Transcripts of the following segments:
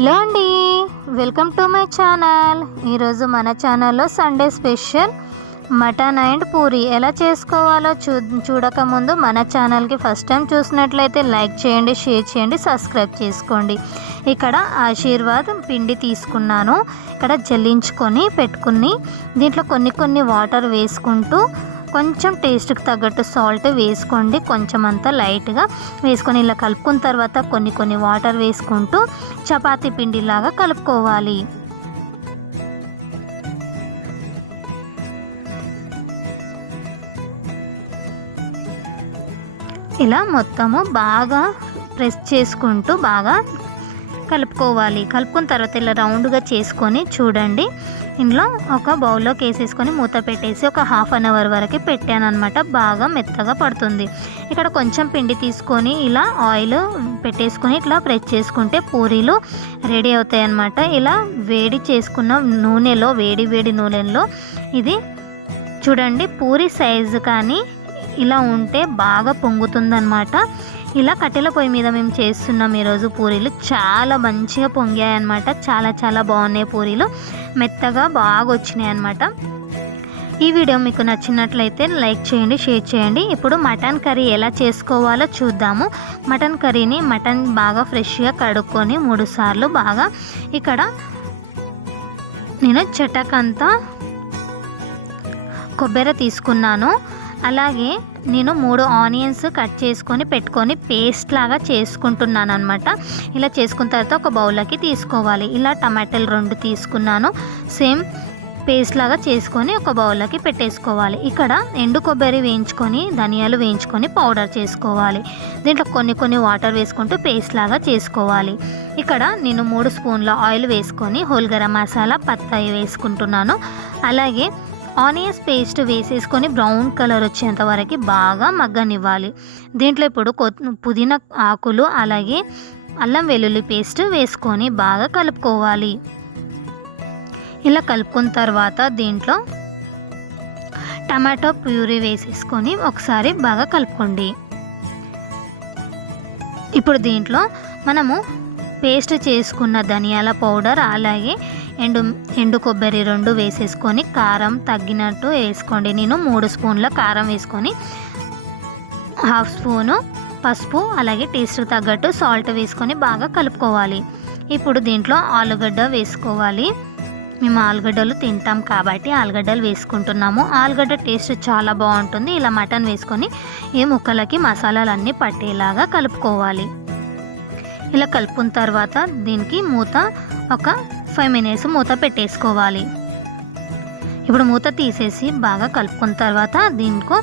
Hello అండి welcome to my channel. ఈరోజు మన ఛానల్లో Sunday special mutton and puri. ఎలా చేసుకోవాలో చూ చూడక ముందు మన ఛానల్కి ఫస్ట్ టైం చూసినట్లయితే లైక్ చేయండి షేర్ చేయండి సబ్స్క్రైబ్ చేసుకోండి. ఇక్కడ ఆశీర్వాద్ పిండి తీసుకున్నాను. ఇక్కడ జల్లించుకొని పెట్టుకుని దీంట్లో కొన్ని కొన్ని వాటర్ వేసుకుంటూ కొంచెం టేస్ట్కి తగ్గట్టు సాల్ట్ వేసుకోండి. కొంచెం అంతా లైట్గా వేసుకొని ఇలా కలుపుకున్న తర్వాత కొన్ని కొన్ని వాటర్ వేసుకుంటూ చపాతీ పిండిలాగా కలుపుకోవాలి. ఇలా మొత్తము బాగా ప్రెస్ చేసుకుంటూ బాగా కలుపుకోవాలి. కలుపుకున్న తర్వాత ఇలా రౌండ్గా చేసుకొని చూడండి. ఇందులో ఒక బౌల్లోకి వేసేసుకొని మూత పెట్టేసి ఒక హాఫ్ అన్ అవర్ వరకు పెట్టాను అనమాట బాగా మెత్తగా పడుతుంది. ఇక్కడ కొంచెం పిండి తీసుకొని ఇలా ఆయిల్ పెట్టేసుకొని ఇట్లా ప్రెస్ చేసుకుంటే పూరీలు రెడీ అవుతాయి అన్నమాట ఇలా వేడి చేసుకున్న నూనెలో వేడి వేడి నూనెలో ఇది చూడండి పూరి సైజు కానీ ఇలా ఉంటే బాగా పొంగుతుందన్నమాట. ఇలా కట్టెల పొయ్యి మీద మేము చేస్తున్నాం ఈరోజు పూరీలు. చాలా మంచిగా పొంగాయి అనమాట చాలా చాలా బాగున్నాయి పూరీలు. మెత్తగా బాగా వచ్చినాయి అనమాట ఈ వీడియో మీకు నచ్చినట్లయితే లైక్ చేయండి షేర్ చేయండి. ఇప్పుడు మటన్ కర్రీ ఎలా చేసుకోవాలో చూద్దాము. మటన్ కర్రీని మటన్ బాగా ఫ్రెష్గా కడుక్కొని మూడు సార్లు బాగా ఇక్కడ నేను చెటకంతా కొబ్బరి తీసుకున్నాను. అలాగే నేను మూడు ఆనియన్స్ కట్ చేసుకొని పెట్టుకొని పేస్ట్ లాగా చేసుకుంటున్నాను అనమాట ఇలా చేసుకున్న తర్వాత ఒక బౌల్లోకి తీసుకోవాలి. ఇలా టమాటాలు రెండు తీసుకున్నాను. సేమ్ పేస్ట్ లాగా చేసుకొని ఒక బౌల్లోకి పెట్టేసుకోవాలి. ఇక్కడ ఎండు కొబ్బరి వేయించుకొని ధనియాలు వేయించుకొని పౌడర్ చేసుకోవాలి. దీంట్లో కొన్ని కొన్ని వాటర్ వేసుకుంటూ పేస్ట్ లాగా చేసుకోవాలి. ఇక్కడ నేను మూడు స్పూన్ల ఆయిల్ వేసుకొని హోల్ గరం మసాలా పత్తాయి వేసుకుంటున్నాను. అలాగే ఆనియన్స్ పేస్ట్ వేసేసుకొని బ్రౌన్ కలర్ వచ్చేంత వరకు బాగా మగ్గనివ్వాలి. దీంట్లో ఇప్పుడు పుదీనా ఆకులు అలాగే అల్లం వెల్లుల్లి పేస్ట్ వేసుకొని బాగా కలుపుకోవాలి. ఇలా కలుపుకున్న తర్వాత దీంట్లో టమాటో ప్యూరీ వేసేసుకొని ఒకసారి బాగా కలుపుకోండి. ఇప్పుడు దీంట్లో మనము పేస్ట్ చేసుకున్న ధనియాల పౌడర్ అలాగే ఎండు ఎండు కొబ్బరి రెండు వేసేసుకొని కారం తగ్గినట్టు వేసుకోండి. నేను మూడు స్పూన్ల కారం వేసుకొని హాఫ్ స్పూను పసుపు అలాగే టేస్ట్ తగ్గట్టు సాల్ట్ వేసుకొని బాగా కలుపుకోవాలి. ఇప్పుడు దీంట్లో ఆలుగడ్డ వేసుకోవాలి. మేము ఆలుగడ్డలు తింటాం కాబట్టి ఆలుగడ్డలు వేసుకుంటున్నాము. ఆలుగడ్డ టేస్ట్ చాలా బాగుంటుంది. ఇలా మటన్ వేసుకొని ఈ ముక్కలకి మసాలాలన్నీ పట్టేలాగా కలుపుకోవాలి. ఇలా కలుపుకున్న తర్వాత దీనికి మూత ఒక ఫైవ్ మినిట్స్ మూత పెట్టేసుకోవాలి. ఇప్పుడు మూత తీసేసి బాగా కలుపుకున్న తర్వాత దీనికి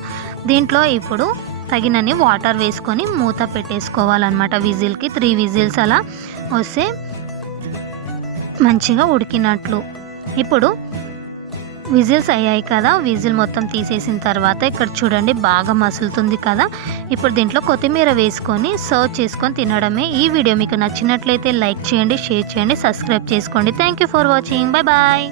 దీంట్లో ఇప్పుడు తగినన్ని వాటర్ వేసుకొని మూత పెట్టేసుకోవాలన్నమాట. విజిల్కి త్రీ విజిల్స్ అలా వస్తే మంచిగా ఉడికినట్లు. ఇప్పుడు విజిల్స్ అయ్యాయి కదా విజిల్ మొత్తం తీసేసిన తర్వాత ఇక్కడ చూడండి బాగా మసులుతుంది కదా. ఇప్పుడు దీంట్లో కొత్తిమీర వేసుకొని సర్వ్ చేసుకొని తినడమే ఈ వీడియో. మీకు నచ్చినట్లయితే లైక్ చేయండి షేర్ చేయండి సబ్స్క్రైబ్ చేసుకోండి. Thank you for watching bye bye